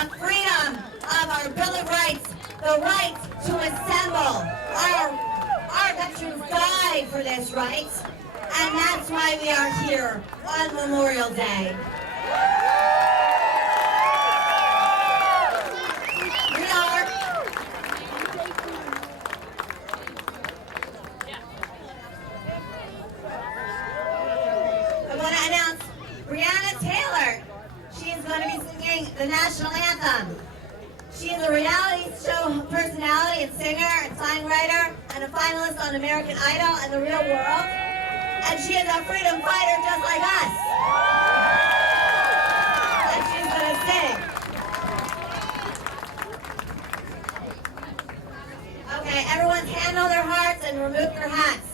the freedom of our Bill of Rights, the right to assemble. Our veterans died for this right, and that's why we are here on Memorial Day. I want to announce Breonna Taylor. She's going to be singing the national anthem. She's a reality show personality and singer and songwriter and a finalist on American Idol and The Real World. And she is a freedom fighter just like us. And she's going to sing. Okay, everyone's hand on their hearts and remove their hats.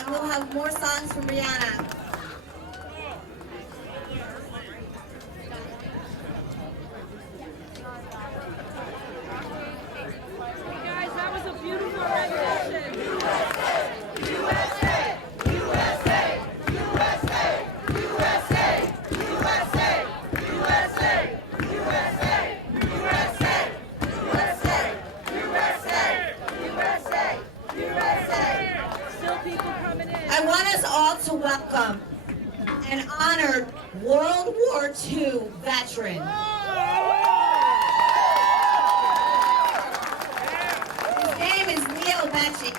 And we'll have more songs from Breonna. Guys, that was a beautiful rendition. I want us all to welcome an honored World War II veteran. His name is Leo Becci.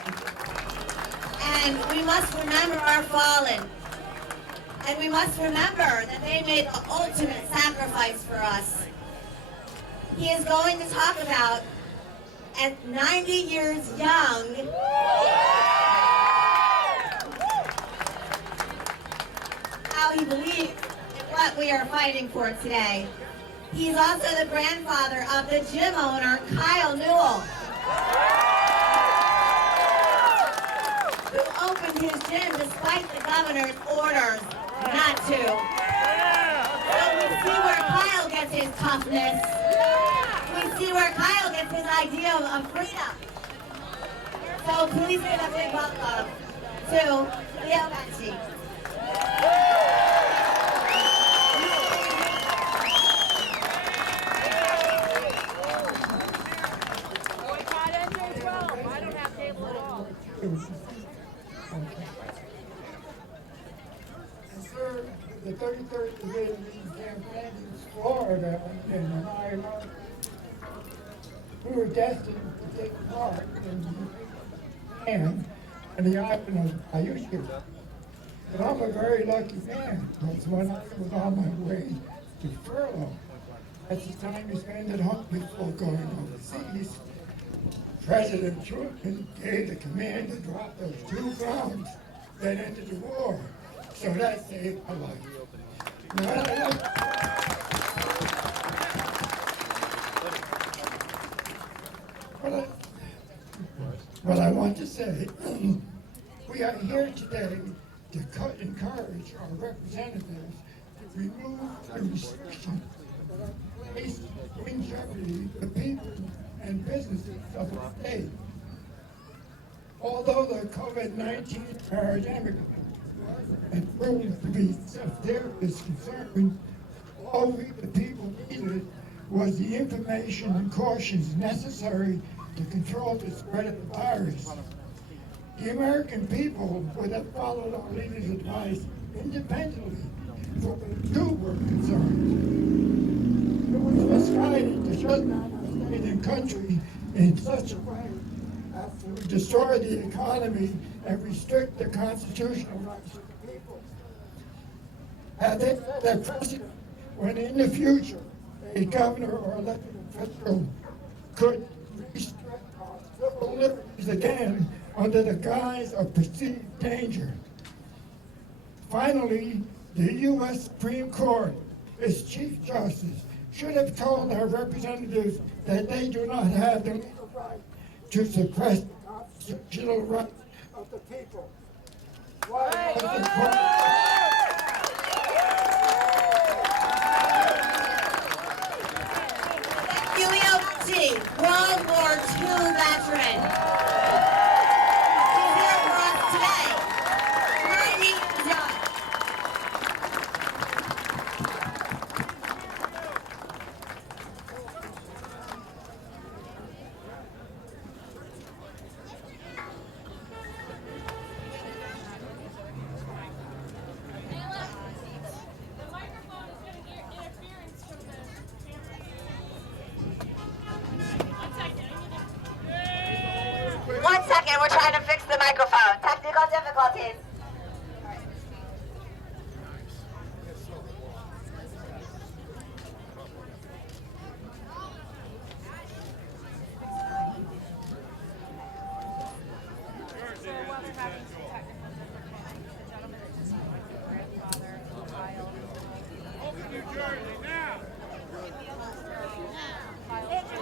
And we must remember our fallen. And we must remember that they made the ultimate sacrifice for us. He is going to talk about, at 90 years young, how he believes in what we are fighting for today. He's also the grandfather of the gym owner, Kyle Newell, who opened his gym despite the governor's orders not to. So we see where Kyle gets his toughness. We see where Kyle gets his idea of freedom. So please give a big welcome to Leo Becci. And sir, the 33rd Division campaign in Florida in an IMO we were destined to take part in Japan and the island of Kyushu. But I'm a very lucky man, because when I was on my way to furlough, that's the time you spend at home before going overseas, President Truman gave the command to drop those 2 bombs that ended the war. So that saved my life. What I want to say, we are here today to encourage our representatives to remove the restrictions that are placed in jeopardy the people and businesses of the state. Although the COVID-19 pandemic and proved to be serious concern, all we the people needed was the information and cautions necessary to control the spread of the virus. The American people would have followed our leaders' advice independently, for the two were concerned. It was misguided to shut down our state and country in such a way as to destroy the economy and restrict the constitutional rights of the people. Had they set that precedent, when in the future a governor or elected official could restrict our civil liberties again under the guise of perceived danger. Finally, the U.S. Supreme Court, its Chief Justice, should have told our representatives that they do not have the legal right to suppress the constitutional rights of the people. Why was the court? Giulio G, World War II veteran. He's here for us today. Randy John. The microphone is going to get interference from the camera. 1 second, we're trying to fix the microphone. Technical difficulties. So while we're having some technical difficulties, the gentleman that just spoke is his grandfather, Kyle. Open New Jersey now! Kyle. Open New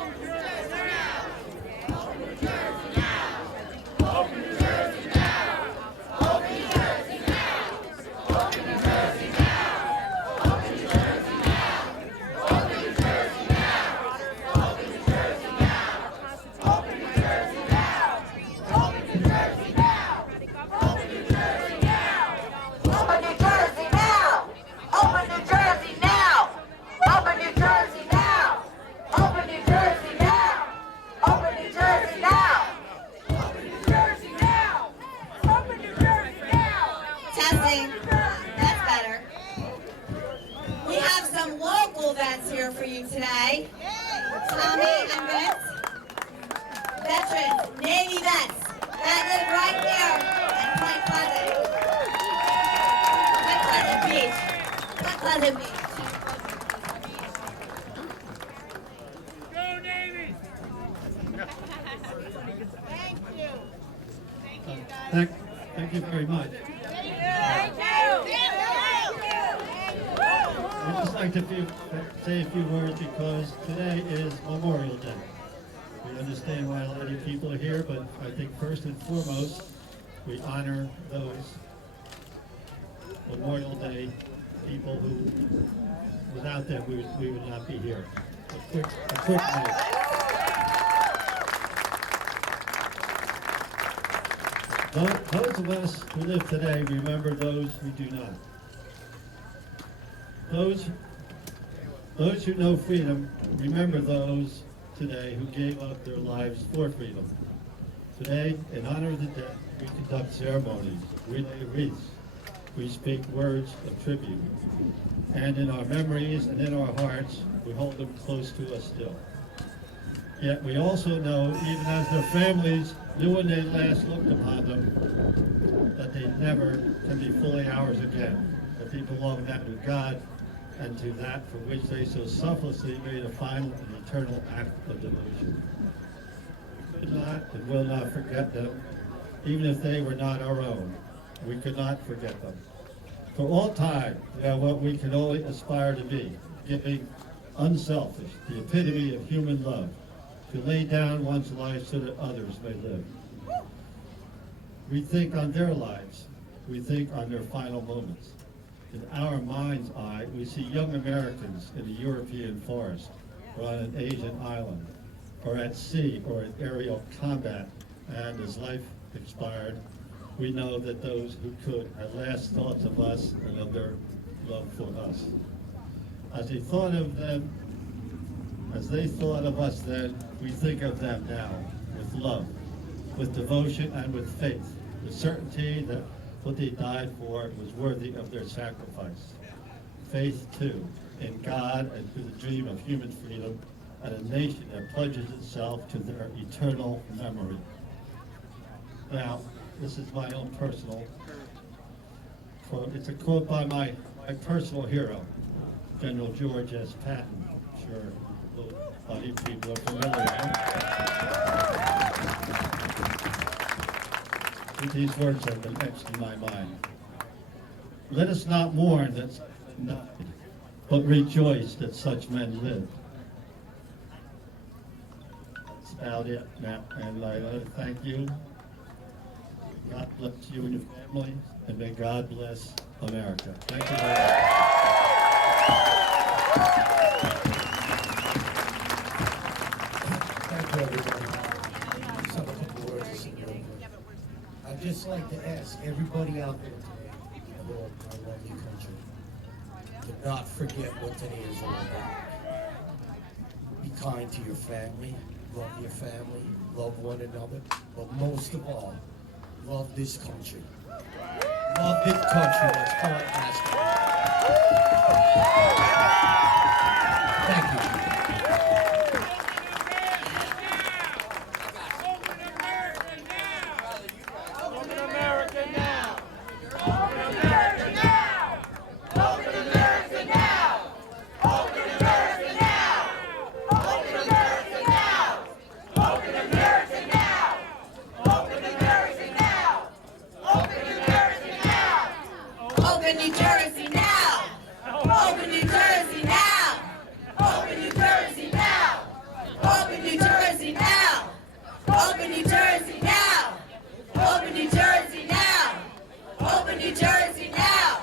Jersey now! Open New Jersey Testing. That's better. We have some local vets here for you today. Tommy and Vince. Veterans, Navy vets that live right here in Point Pleasant. Point Pleasant Beach. Point Pleasant Beach. Go Navy! Thank you very much. I'd just like to say a few words because today is Memorial Day. We understand why a lot of people are here, but I think first and foremost, we honor those Memorial Day people who, without them, we would not be here. A quick note. Those of us who live today remember those who do not. Those who know freedom remember those today who gave up their lives for freedom. Today, in honor of the dead, we conduct ceremonies, we lay wreaths, we speak words of tribute, and in our memories and in our hearts, we hold them close to us still. Yet we also know, even as their families knew when they last looked upon them, that they never can be fully ours again, that they belong now to God and to that for which they so selflessly made a final and eternal act of devotion. We could not and will not forget them, even if they were not our own. We could not forget them. For all time, they are what we can only aspire to be, giving, unselfish, the epitome of human love, to lay down one's life so that others may live. We think on their lives. We think on their final moments. In our mind's eye, we see young Americans in a European forest, or on an Asian island, or at sea, or in aerial combat, and as life expired, we know that those who could had last thoughts of us and of their love for us. As they thought of them, as they thought of us then, we think of them now with love, with devotion, and with faith, the certainty that what they died for was worthy of their sacrifice. Faith, too, in God and to the dream of human freedom, and a nation that pledges itself to their eternal memory. Now, this is my own personal quote. It's a quote by my personal hero, General George S. Patton. I'm sure a lot of people are familiar with these words have been etched in my mind. Let us not mourn that such men died, but rejoice that such men lived. That's about it, Matt, and I thank you. God bless you and your family, and may God bless America. Thank you very much. Thank you, everybody. Some couple words of support. I'd just like to ask everybody out there today, in our lovely country, to not forget what today is all about. Be kind to your family, love your family, love one another, but most of all, love this country. Love this country that's called Alaska. Thank you. Open New Jersey now! Open New Jersey now! Open New Jersey now! Open New Jersey now! Open New Jersey now! Open New Jersey now! Open New Jersey now!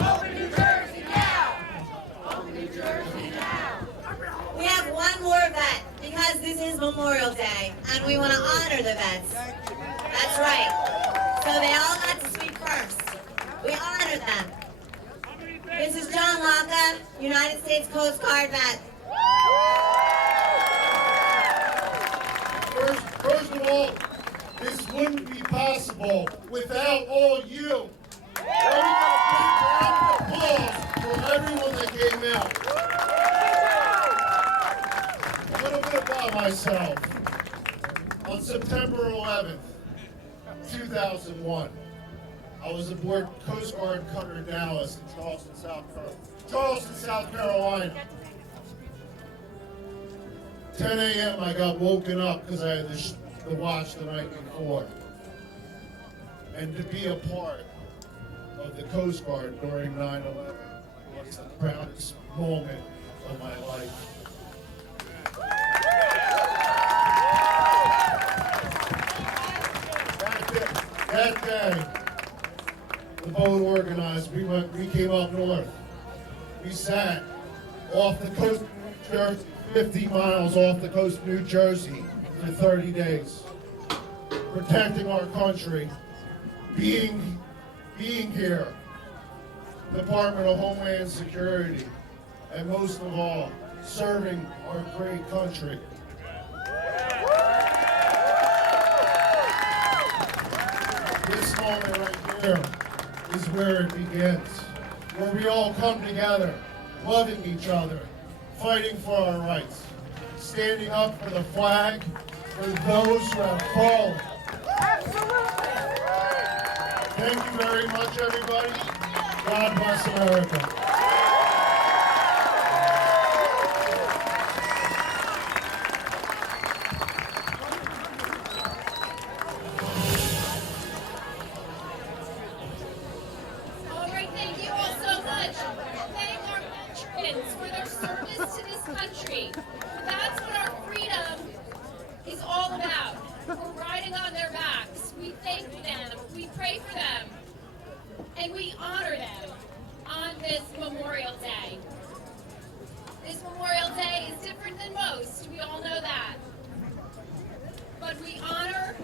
Open New Jersey now! Open New Jersey now! We have one more vet because this is Memorial Day and we want to honor the vets. That's right. So they all got to speak first. We honor them. This is John Locke, United States Coast Guard vet. First of all, this wouldn't be possible without all you. Let me get a big round of applause for everyone that came out. A little bit about myself. On September 11th, 2001, I was aboard Coast Guard Cutter Dallas in Charleston, South Carolina. 10 a.m. I got woken up because I had the watch the night before. And to be a part of the Coast Guard during 9/11 was the proudest moment of my life. That day, the boat organized, we came up north. We sat off the coast of New Jersey, 50 miles off the coast of New Jersey for 30 days, protecting our country, being here, Department of Homeland Security, and most of all, serving our great country. This moment right here is where it begins, where we all come together, loving each other, fighting for our rights. standing up for the flag, for those who have fallen. Thank you very much, everybody. God bless America. All right, thank you all so much. Thank our veterans for their service to this country. That's what our freedom is all about. We're riding on their backs. We thank them, we pray for them, and we honor them on this Memorial Day. This Memorial Day is different than most, we all know that. But we honor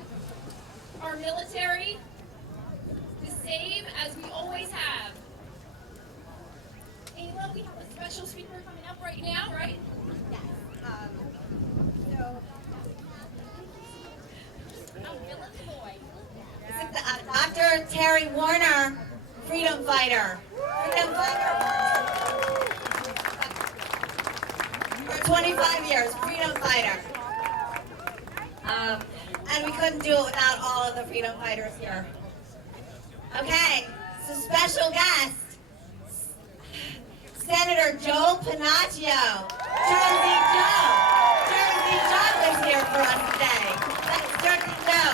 our military the same as we always have. Ayla, we have a special speaker coming up right now, right? Yes. Dr. Terry Warner, freedom fighter. Freedom fighter. For 25 years, freedom fighter. And we couldn't do it without all of the freedom fighters here. Okay, so special guest, Senator Joe Panaccio. Jersey Joe. Jersey Joe is here for us today. That's Jersey Joe.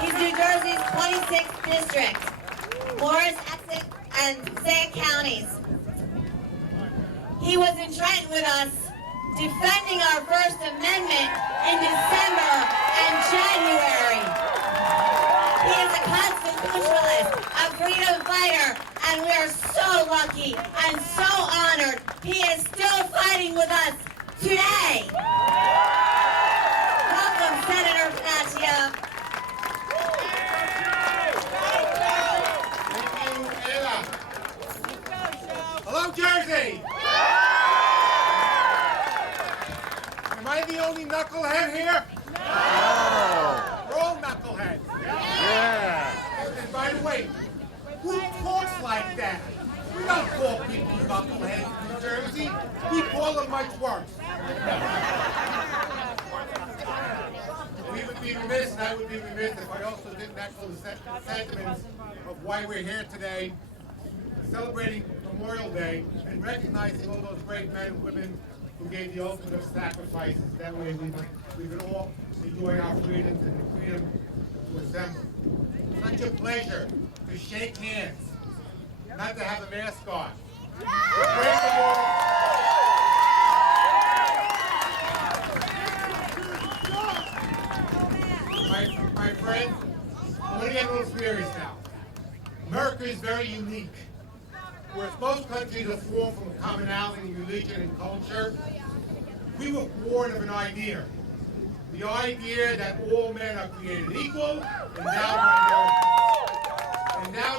He's New Jersey's 26th district, Morris, Essex, and Passaic counties. He was in Trenton with us, defending our First Amendment in December and January. He is a constitutionalist, a freedom fighter, and we are so lucky and so honored he is still fighting with us today. Welcome, Senator Panaccio. Hello, Jersey! Am I the only knucklehead here? No! We're all knuckleheads. Yeah! And by the way, who talks like that? We don't call people knuckleheads in New Jersey. We call them much worse. We would be remiss, and I would be remiss if I also didn't echo the sentiments of why we're here today, celebrating Memorial Day and recognizing all those great men and women who gave the ultimate of sacrifices. That way we can all enjoy our freedoms and the freedom to assemble. Such a pleasure to shake hands, not to have a mask on. Break the wall. My friends, I'm going to get a little serious now. America is very unique. Whereas most countries are formed from commonality, religion, and culture, we were born of an idea. The idea that all men are created equal, endowed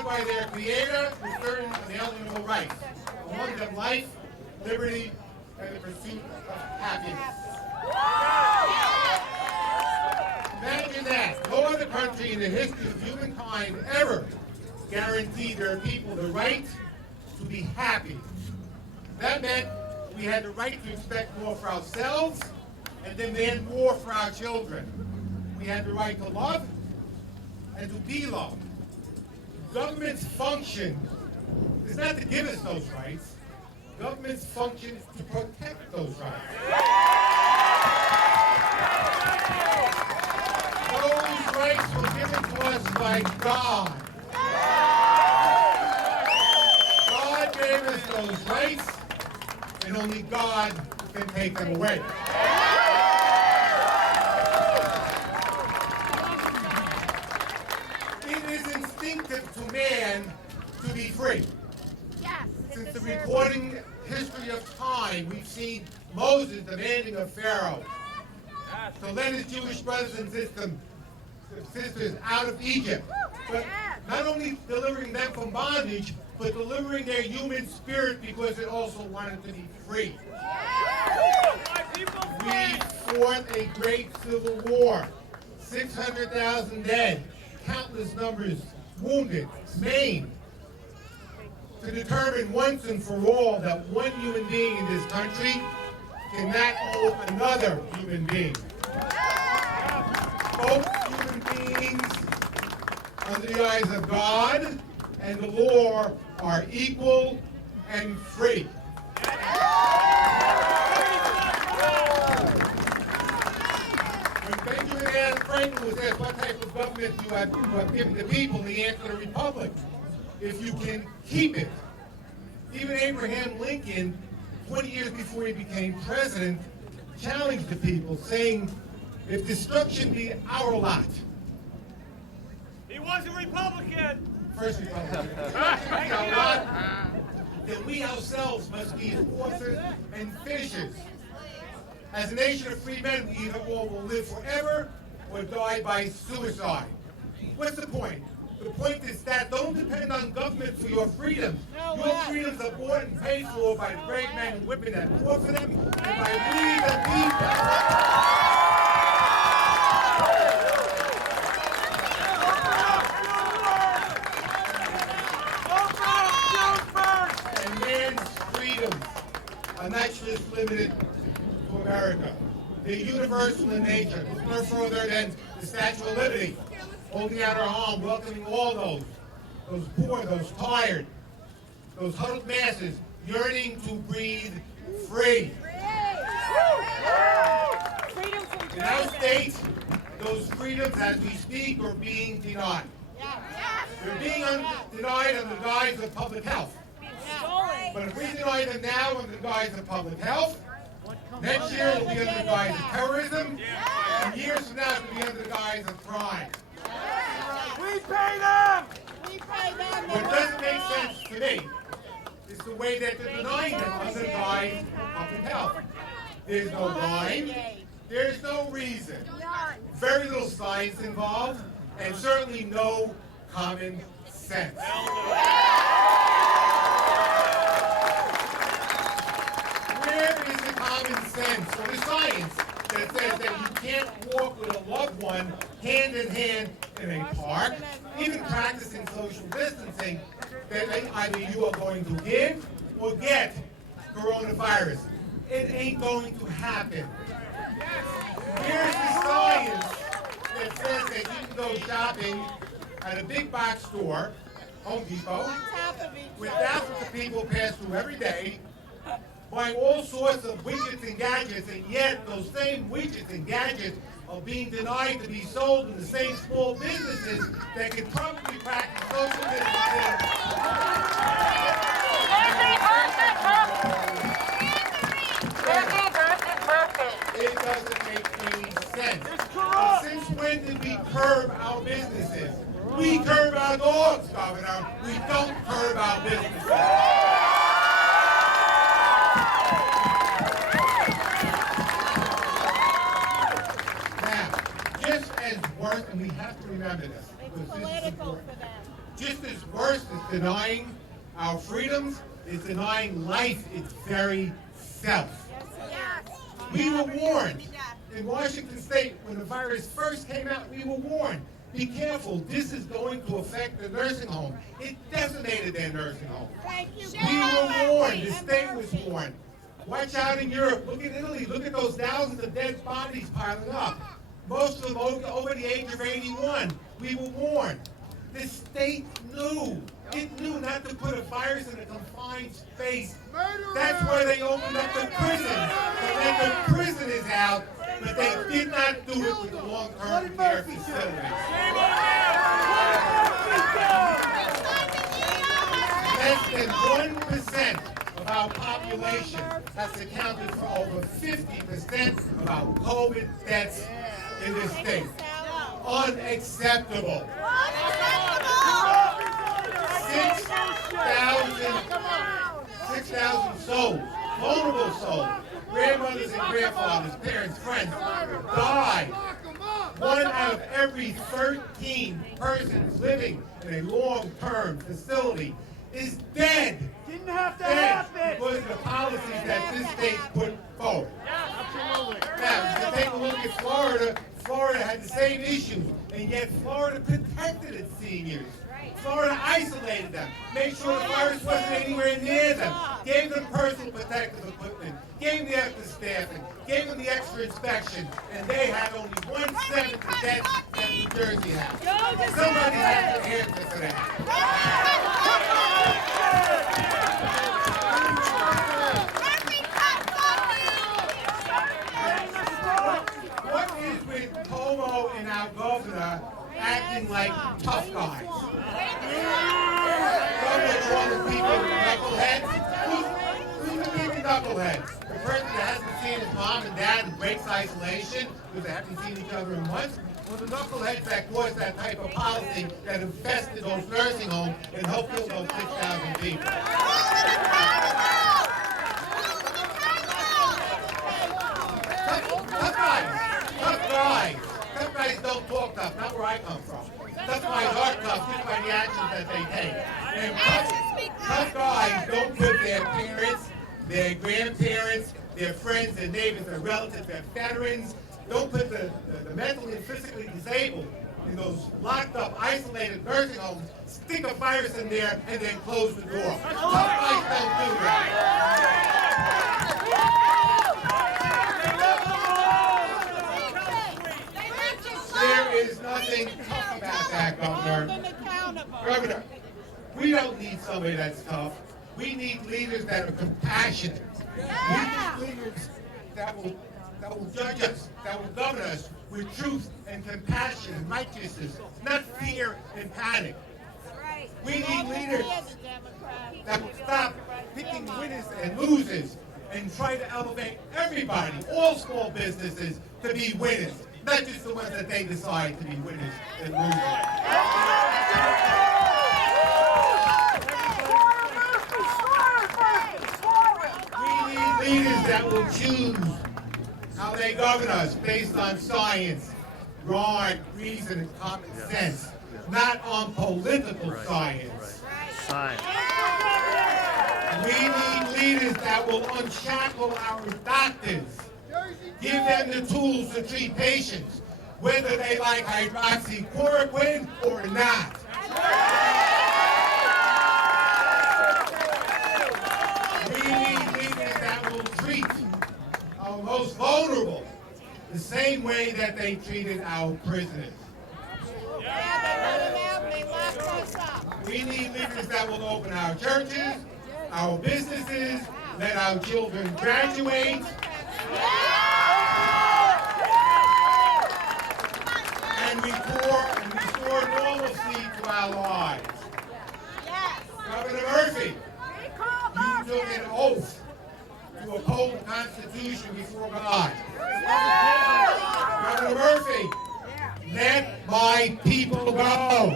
by their Creator with certain unalienable rights, among them life, liberty, and the pursuit of happiness. Imagine that. No other country in the history of humankind ever guaranteed their people the right to be happy. That meant we had the right to expect more for ourselves and demand more for our children. We had the right to love and to be loved. Government's function is not to give us those rights. Government's function is to protect those rights. Those rights were given to us by God. God gave us those rights, and only God can take them away. It is instinctive to man to be free. Since the recording history of time, we've seen Moses demanding of Pharaoh to let his Jewish brothers and sisters out of Egypt. But not only delivering them from bondage, but delivering their human spirit because it also wanted to be free. We fought a great civil war. 600,000 dead, countless numbers wounded, maimed, to determine once and for all that one human being in this country cannot owe another human being. Both human beings, under the eyes of God and the law, are equal and free. When Benjamin Franklin was asked what type of government you have given the people, the answer, the republic, if you can keep it. Even Abraham Lincoln, 20 years before he became president, challenged the people, saying, if destruction be our lot. He was a Republican. First Republican. Destruction be our lot, then we ourselves must be his authors and finishers. As a nation of free men, we either all will live forever or die by suicide. What's the point? The point is that don't depend on government for your freedoms. Your freedoms are bought and paid for by the brave men and women that fought for them and by we the people. And man's freedoms are not just limited to America. They're universal in nature. Look no further than the Statue of Liberty, holding out her arm, welcoming all those poor, those tired, those huddled masses yearning to breathe free. In our state, those freedoms as we speak are being denied. They're being denied under the guise of public health. But if we deny them now under the guise of public health, next year it'll be under the guise of terrorism, and years from now it'll be under the guise of crime. We pay them. What doesn't make sense to me is the way that they're denying them under the guise of public health. There's no rhyme, there's no reason, very little science involved, and certainly no common sense. Where is the common sense or the science that says that you can't walk with a loved one hand in hand in a park, even practicing social distancing, that either you are going to give or get coronavirus? It ain't going to happen. Here's the science that says that you can go shopping at a big box store, Home Depot, where thousands of people pass through every day, buying all sorts of widgets and gadgets, and yet those same widgets and gadgets are being denied to be sold in the same small businesses that could probably practice social distancing. It doesn't make any sense. Since when did we curb our businesses? We curb our dogs, Governor. We don't curb our businesses. Now, just as worse, and we have to remember this, because this is important. Just as worse as denying our freedoms is denying life its very self. We were warned in Washington State when the virus first came out. We were warned, be careful, this is going to affect the nursing home. It decimated their nursing home. We were warned, the state was warned. Watch out in Europe, look at Italy, look at those thousands of dead bodies piling up. Most of them over the age of 81. We were warned. The state knew. It knew not to put a virus in a confined space. That's why they opened up the prisons, to let the prisoners out, but they did not do it with the long-term care facilities. Less than 1% of our population has accounted for over 50% of our COVID deaths in this state. Unacceptable. 6,000 souls, vulnerable souls, grandmothers and grandfathers, parents, friends, died. 1 out of every 13 persons living in a long-term facility is dead. Didn't have to Dead happen. because of the policies that this state put forward. Now, to take a look at Florida, Florida had the same issues, and yet Florida protected its seniors. Florida isolated them, made sure the virus wasn't anywhere near them, gave them personal protective equipment, gave them the extra staff. staffing, gave them the extra inspection, and they had only 1/7 the debt that New Jersey has. Somebody has to answer for that. What is with Cuomo and our governor acting like tough guys? Governor calling people knuckleheads? Who's the people knuckleheads? The person that hasn't seen his mom and dad and breaks isolation because they haven't seen each other in months? Or the knuckleheads that caused that type of policy that infested those nursing homes and helped kill those 6,000 people? Tough guys don't talk tough, not where I come from. Tough guys are tough just by the actions that they take. And tough guys don't put their parents, their grandparents, their friends, their neighbors, their relatives, their veterans, don't put the mentally and physically disabled in those locked up, isolated nursing homes, stick a virus in there, and then close the door. Tough guys don't do that. There is nothing tough about that, Governor. Governor, we don't need somebody that's tough. We need leaders that are compassionate. We need leaders that will judge us, that will govern us with truth and compassion and righteousness, not fear and panic. We need leaders that will stop picking winners and losers and try to elevate everybody, all small businesses, to be winners, not just the ones that they decide to be winners and losers. We need leaders that will choose how they govern us based on science, broad reason, and common sense, not on political science. We need leaders that will unshackle our doctors, give them the tools to treat patients, whether they like hydroxychloroquine or not. We need leaders that will treat our most vulnerable the same way that they treated our prisoners. We need leaders that will open our churches, our businesses, let our children graduate, and restore normalcy to our lives. Governor Murphy, you took an oath to uphold the Constitution before God. Governor Murphy, let my people go.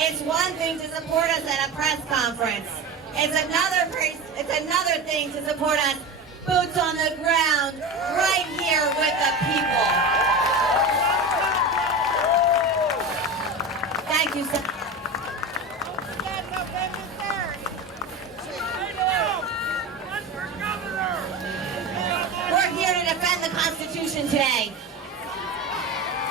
It's one thing to support us at a press conference. It's another thing to support us boots on the ground right here with the people. Thank you, sir. We're here to defend the Constitution today.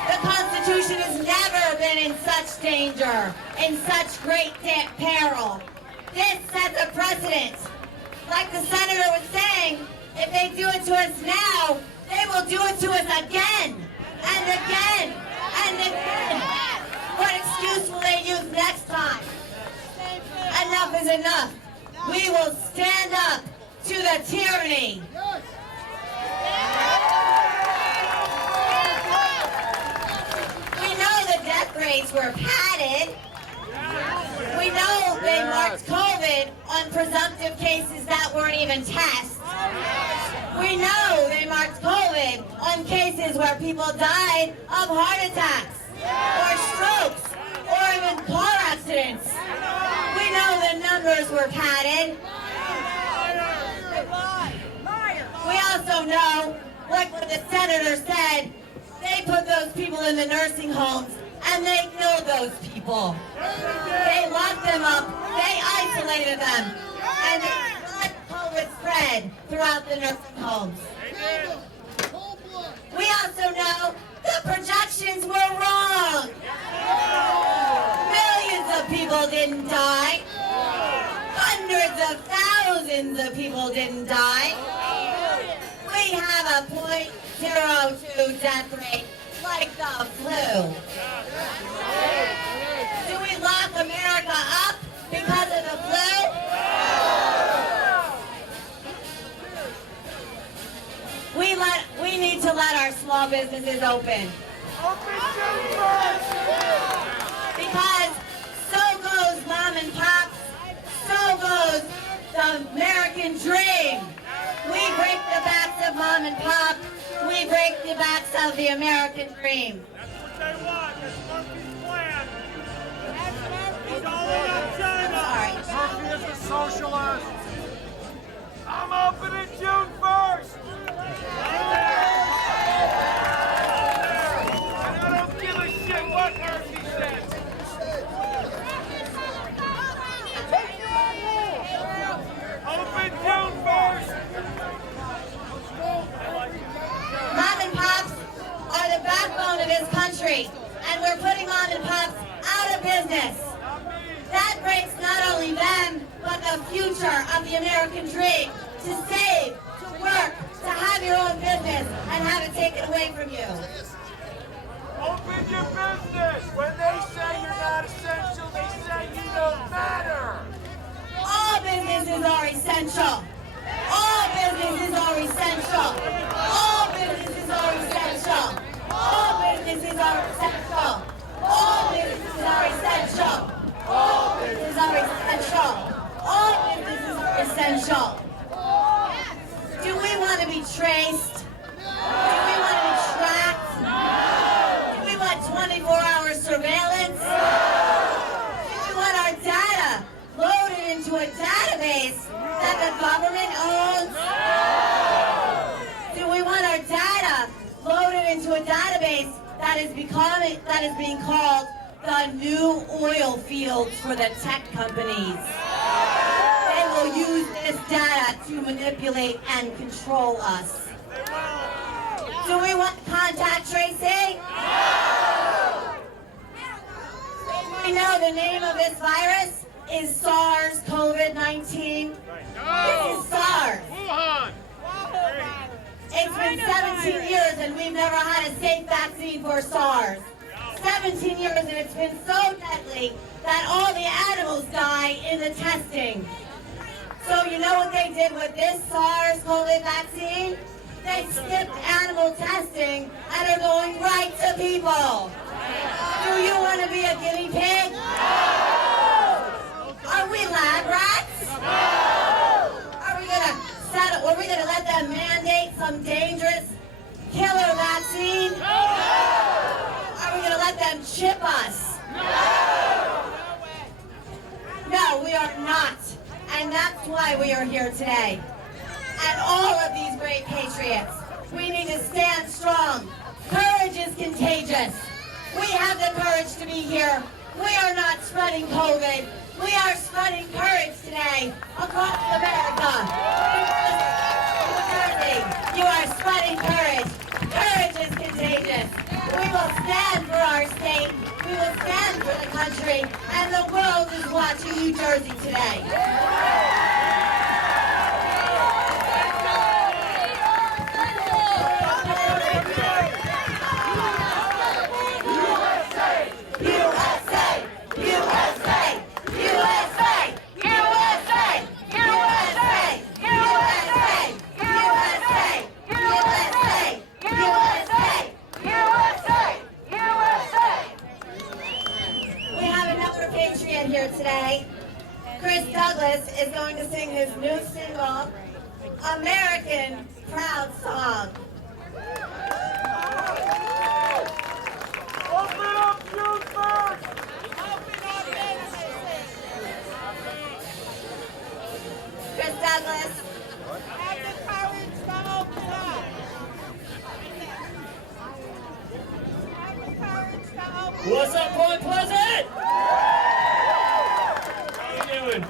The Constitution has never been in such danger, in such great peril. This sets a precedent. Like the senator was saying, if they do it to us now, they will do it to us again, and again, and again. What excuse will they use next time? Enough is enough. We will stand up to the tyranny. Death rates were padded. We know they marked COVID on presumptive cases that weren't even tests. We know they marked COVID on cases where people died of heart attacks, or strokes, or even car accidents. members were padded. We also know, like what the senator said, they put those people in the nursing homes and they killed those people. They locked them up, they isolated them, and they let COVID spread throughout the nursing homes. We also know the projections were wrong. Millions of people didn't die. Hundreds of thousands of people didn't die. We have a .02 death rate like the flu. Do we lock America up because of the flu? We need to let our small businesses open. Because so goes mom and pops, so goes the American dream. We break the backs of mom and pop, we break the backs of the American dream. That's what they want. That's Murphy's plan. He's all in on China. Murphy is a socialist. I'm opening June 1st. And I don't give a shit what Murphy says. Open June 1st. Mom and pops are the backbone of this country, and we're putting mom and pops out of business. That breaks not only them, but the future of the American dream, to save, to work, to have your own business, and have it taken away from you. Open your business. When they say you're not essential, they say you don't matter. All businesses are essential. All businesses are essential. All businesses are essential. All businesses are essential. All businesses are essential. All businesses are essential. All businesses are essential. Do we want to be traced? Do we want to be tracked? Do we want 24-hour surveillance? Do we want our data loaded into a database that the government owns? Do we want our data loaded into a database that is being called the new oil fields for the tech companies? They will use this data to manipulate and control us. Do we want contact tracing? We know the name of this virus is SARS-CoV-19. This is SARS. It's been 17 years and we've never had a safe vaccine for SARS. 17 years and it's been so deadly that all the animals die in the testing. So you know what they did with this SARS-CoV vaccine? They skipped animal testing and are going right to people. Do you want to be a guinea pig? Are we lab rats? Are we gonna let them mandate some dangerous killer vaccine? Are we gonna let them chip us? No, we are not. And that's why we are here today. And all of these great patriots, we need to stand strong. Courage is contagious. We have the courage to be here. We are not spreading COVID. We are spreading courage today across America. New Jersey, you are spreading courage. Courage is contagious. We will stand for our state. We will stand for the country. And the world is watching New Jersey today. Here today. Chris Douglas is going to sing his new single, American Proud Song. Open up June 1st. Douglas. Have the courage to open up. Have the courage to open What's up, Point Pleasant? How you doing?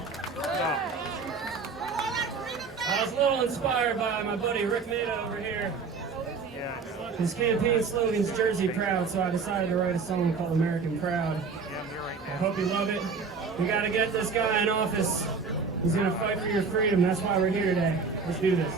I was a little inspired by my buddy Rick Maida over here. His campaign slogan's Jersey Proud, so I decided to write a song called American Proud. I hope you love it. We got to get this guy in office. He's going to fight for your freedom. That's why we're here today. Let's do this.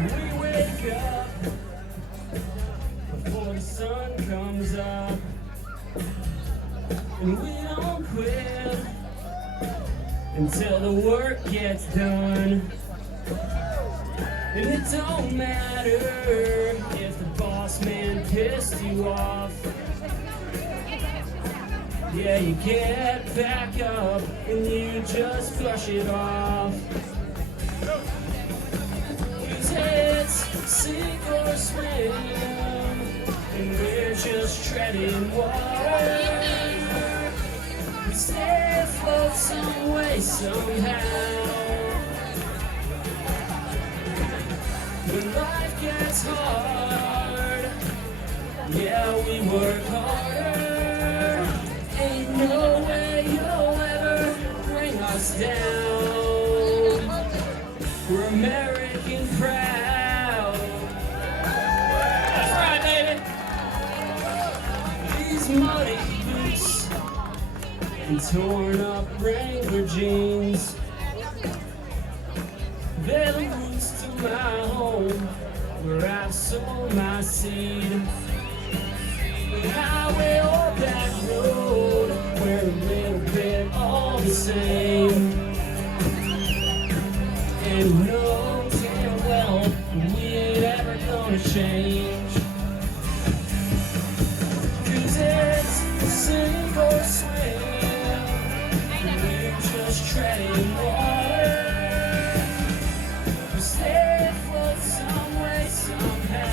We wake up before the sun comes up, and we don't quit until the work gets done. And it don't matter if the boss man pissed you off. Yeah, you get back up and you just brush it off. 'Cause it's sink or swim, and we're just treading water. We stay afloat some way, somehow. When life gets hard, yeah, we work harder. Ain't no way you'll ever bring us down. We're American proud. That's right, baby. These muddy boots and torn up Wrangler jeans, they're the roots to my home, where I've sown my seed. Highway or back road, we're a little bit all the same. And no damn well, we ain't ever gonna change. 'Cause it's sink or swim, we're just treading water. We stay afloat some way, somehow.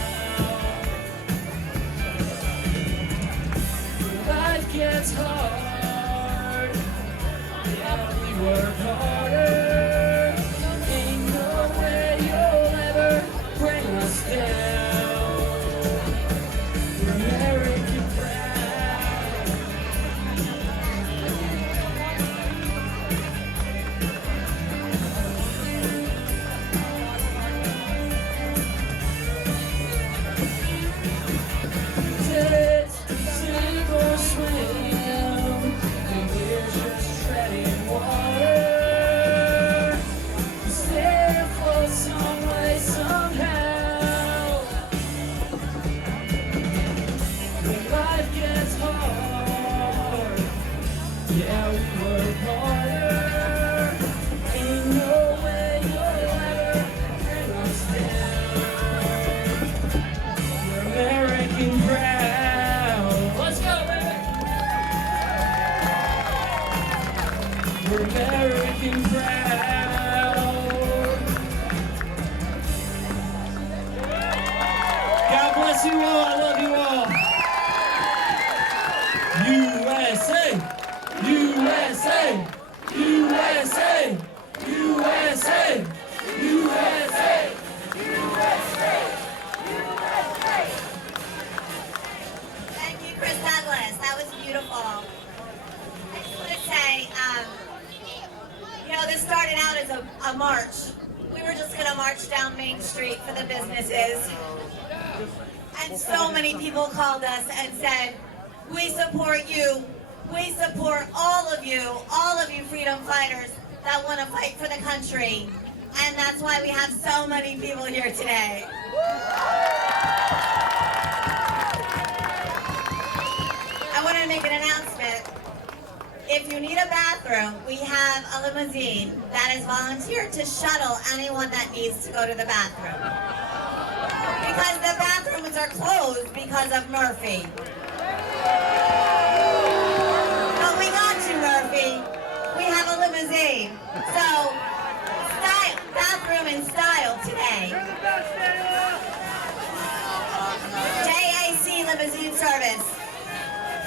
Life gets hard, yeah, we work harder. Ain't no way you'll ever bring us down. We're American proud. It's sink or swim, and we're just treading water. We stay afloat some way, somehow. When life gets hard, yeah, we work harder. Ain't no way you'll ever bring us down. We're American proud. Let's go, baby. We're American proud. God bless you all. I love you all. USA, USA, USA, USA, USA, USA. Thank you, Chris Douglas. That was beautiful. I just want to say, this started out as a march. We were just going to march down Main Street for the businesses. And so many people called us and said, we support you. We support all of you freedom fighters that want to fight for the country. And that's why we have so many people here today. I want to make an announcement. If you need a bathroom, we have a limousine that is volunteered to shuttle anyone that needs to go to the bathroom. Because the bathrooms are closed because of Murphy. But we got you, Murphy. We have a limousine. So, bathroom in style today.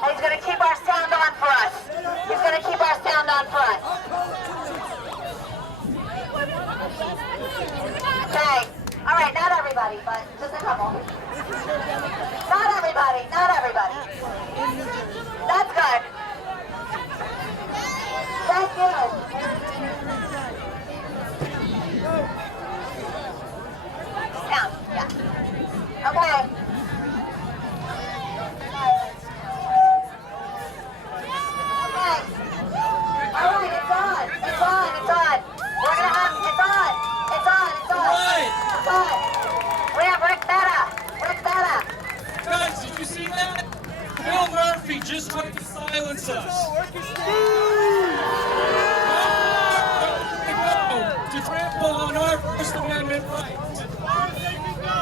And he's going to keep our sound on for us. He's going to keep our sound on for us. Okay. All right, not everybody, but just a couple. Not everybody, not everybody. That's good. Thank you. Sound, yeah. Okay. Alright, it's on. It's on. It's on. We're gonna have it's on. It's on. It's on. It's on. We have Rick Betta. Rick Betta. Guys, did you see that? Phil Murphy just tried to silence us. To trample on our First Amendment rights.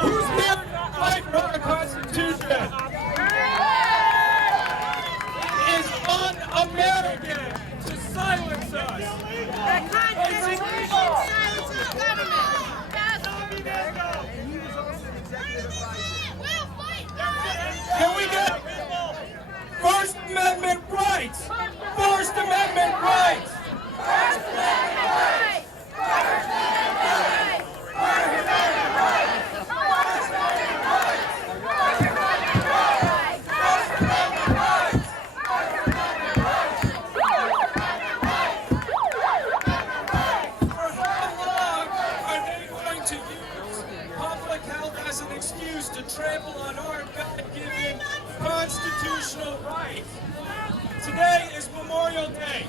Who's here to fight for our Constitution? It is un-American to silence us. The Constitution silences government. Can we get First Amendment rights? First Amendment rights! First Amendment rights! First Amendment rights! First Amendment rights! First Amendment rights! First Amendment rights! First Amendment rights! First Amendment rights! For how long are they going to use public health as an excuse to trample on our God-given constitutional rights? Today is Memorial Day,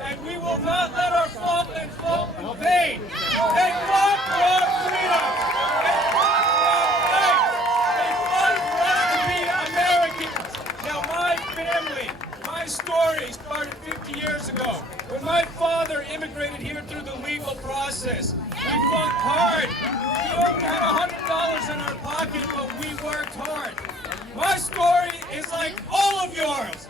and we will not let our fallen fall in vain. They fought for our freedom. They fought for our rights. They fought for us to be Americans. Now, my family, my story started 50 years ago when my father immigrated here through the legal process. We fought hard. We only had $100 in our pocket, but we worked hard. My story is like all of yours.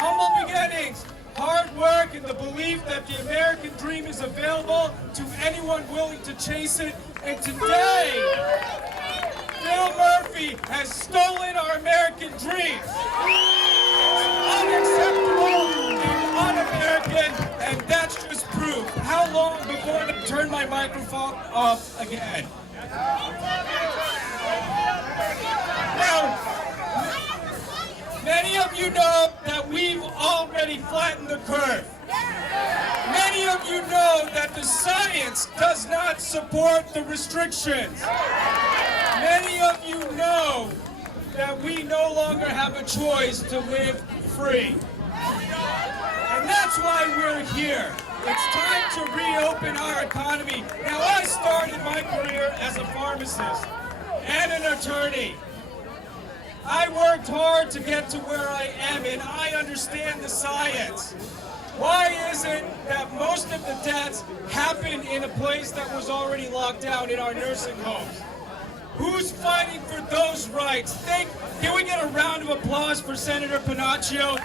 Humble beginnings, hard work, and the belief that the American dream is available to anyone willing to chase it. And today, Phil Murphy has stolen our American dreams. It's unacceptable and un-American, and that's just proof. How long before they turn my microphone off again? Now, many of you know that we've already flattened the curve. Many of you know that the science does not support the restrictions. Many of you know that we no longer have a choice to live free. And that's why we're here. It's time to reopen our economy. Now, I started my career as a pharmacist and an attorney. I worked hard to get to where I am, and I understand the science. Why is it that most of the deaths happen in a place that was already locked down in our nursing homes? Who's fighting for those rights? Can we get a round of applause for Senator Panaccio? For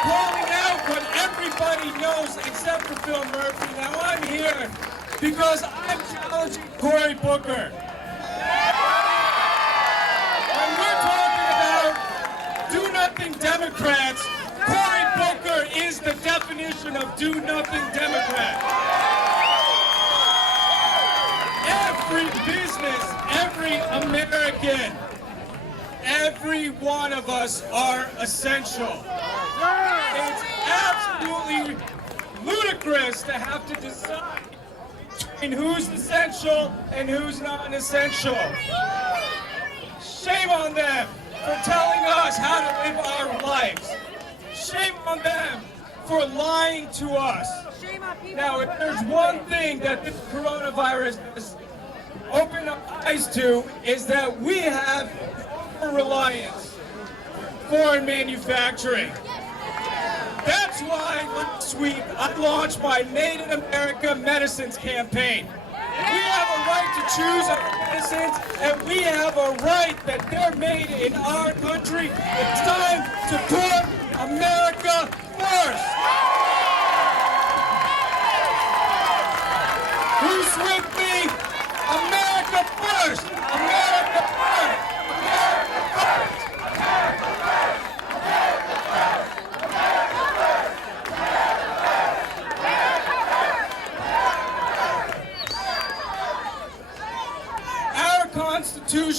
calling out what everybody knows except for Phil Murphy. Now, I'm here because I'm challenging Cory Booker. When we're talking about do-nothing Democrats, Cory Booker is the definition of do-nothing Democrat. Every business, every American, every one of us are essential. It's absolutely ludicrous to have to decide between who's essential and who's non-essential. Shame on them for telling us how to live our lives. Shame on them for lying to us. Now, if there's one thing that this coronavirus has opened our eyes to, is that we have a reliance foreign manufacturing. That's why last week I launched my Made in America Medicines campaign. We have a right to choose our medicines, and we have a right that they're made in our country. It's time to put America first. Who's with me? America first! America first! America first!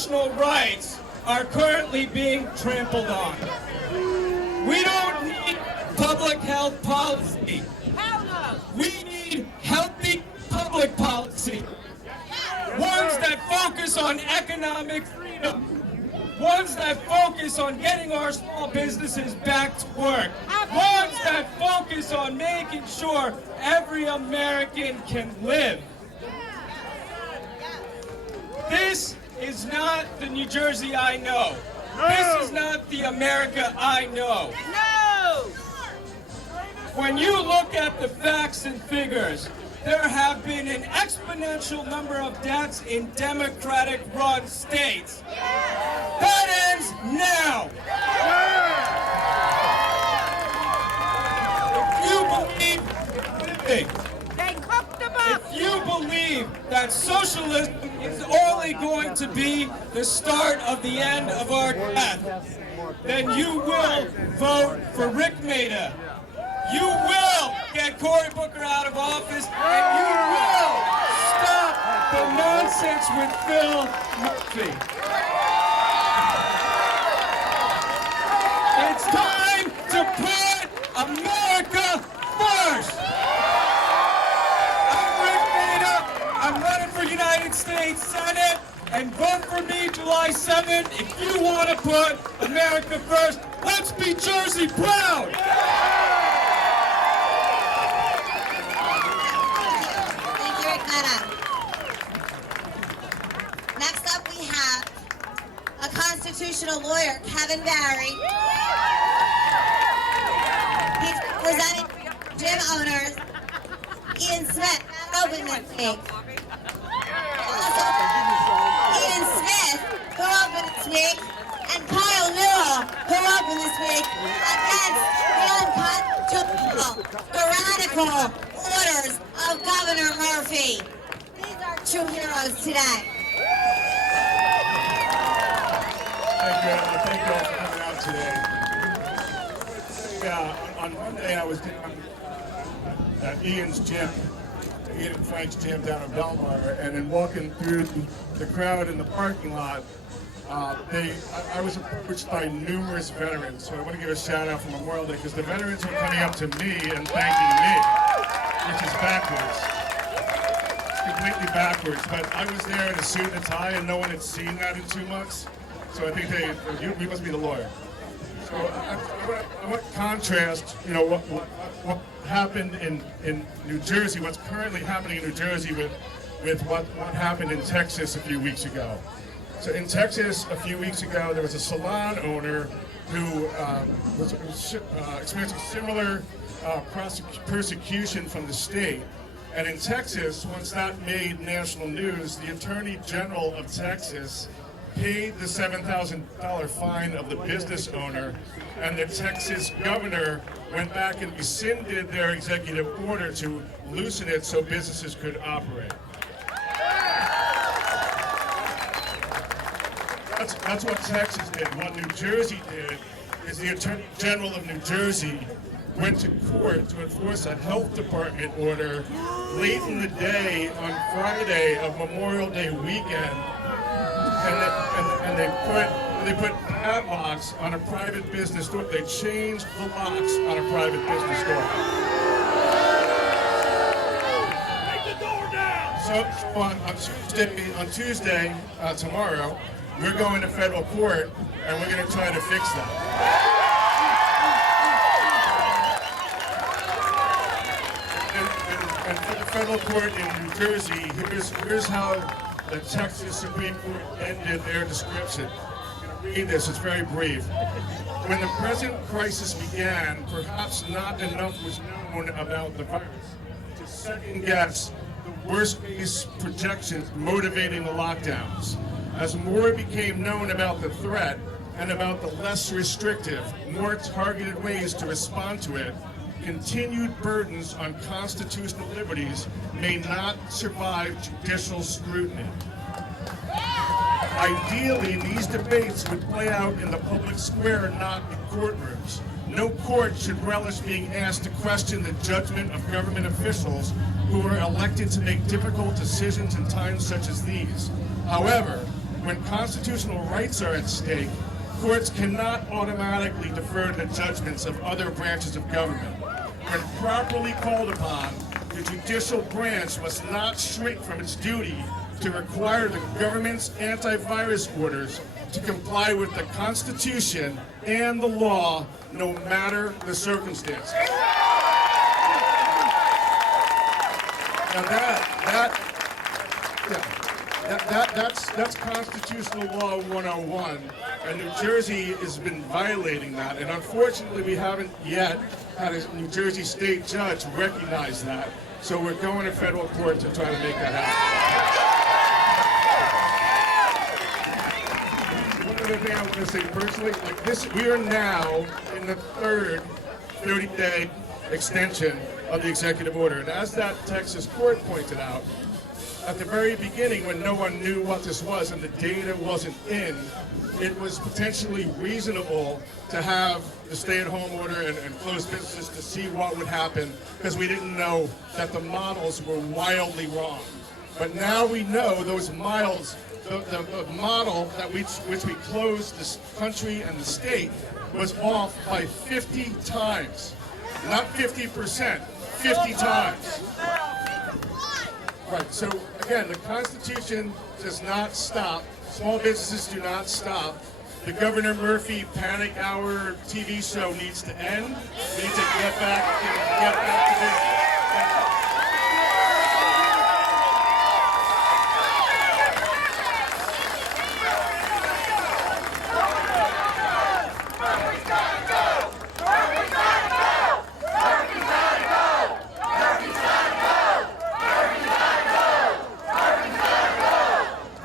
constitutional rights are currently being trampled on. We don't need public health policy. We need healthy public policy. Ones that focus on economic freedom. Ones that focus on getting our small businesses back to work. Ones that focus on making sure every American can live. This is not the New Jersey I know. This is not the America I know. When you look at the facts and figures, there have been an exponential number of deaths in Democratic-run states. That ends now. If you believe that socialism is only going to be the start of the end of our death, then you will vote for Rick Maida. You will get Cory Booker out of office, and you will stop the nonsense with Phil Murphy. It's time to put America first. I'm Rick Maida. I'm running for United States Senate, and vote for me July 7th if you want to put America first. Let's be Jersey proud. Next up, we have a constitutional lawyer, Kevin Barry. He's representing gym owners, Ian Smith, not open this week. Also, Ian Smith, who opened this week, and Kyle Newell, who opened this week, against the unconstitutional, tyrannical orders of Governor Murphy. These are true heroes today. Thank you all for coming out today. On Monday, I was down at Ian's gym, Ian and Frank's gym down in Belmar, and in walking through the crowd in the parking lot, I was approached by numerous veterans. So I want to give a shout out for Memorial Day because the veterans were coming up to me and thanking me, which is backwards. Completely backwards, but I was there in a suit and a tie, and no one had seen that in 2 months. So I think we must be the lawyer. So I want to contrast, what happened in New Jersey, what's currently happening in New Jersey with what happened in Texas a few weeks ago. So in Texas a few weeks ago, there was a salon owner who was experiencing similar persecution from the state. And in Texas, once that made national news, the Attorney General of Texas paid the $7,000 fine of the business owner, and the Texas governor went back and rescinded their executive order to loosen it so businesses could operate. That's what Texas did. What New Jersey did is the Attorney General of New Jersey went to court to enforce a health department order late in the day on Friday of Memorial Day weekend, and they put padlocks on a private business door. They changed the locks on a private business door. Take the door down! So on Tuesday, tomorrow, we're going to federal court, and we're going to try to fix that. And for the federal court in New Jersey, here's how the Texas Supreme Court ended their description. I'm going to read this, it's very brief. When the present crisis began, perhaps not enough was known about the virus to second guess the worst case projections motivating the lockdowns. As more became known about the threat and about the less restrictive, more targeted ways to respond to it, continued burdens on constitutional liberties may not survive judicial scrutiny. Ideally, these debates would play out in the public square, not in courtrooms. No court should relish being asked to question the judgment of government officials who are elected to make difficult decisions in times such as these. However, when constitutional rights are at stake, courts cannot automatically defer to judgments of other branches of government. When properly called upon, the judicial branch must not shrink from its duty to require the government's antivirus orders to comply with the Constitution and the law, no matter the circumstances. Now that's constitutional law 101, and New Jersey has been violating that, and unfortunately we haven't yet had a New Jersey state judge recognize that, so we're going to federal court to try to make that happen. One other thing I want to say personally, like this, we are now in the third 30-day extension of the executive order, and as that Texas court pointed out, at the very beginning, when no one knew what this was and the data wasn't in, it was potentially reasonable to have the stay-at-home order and close businesses to see what would happen, because we didn't know that the models were wildly wrong. But now we know those models, the model that which we closed this country and the state was off by 50 times. Not 50%, 50 times. Right, so again, the Constitution does not stop. Small businesses do not stop. The Governor Murphy Panic Hour TV show needs to end. We need to get back to business.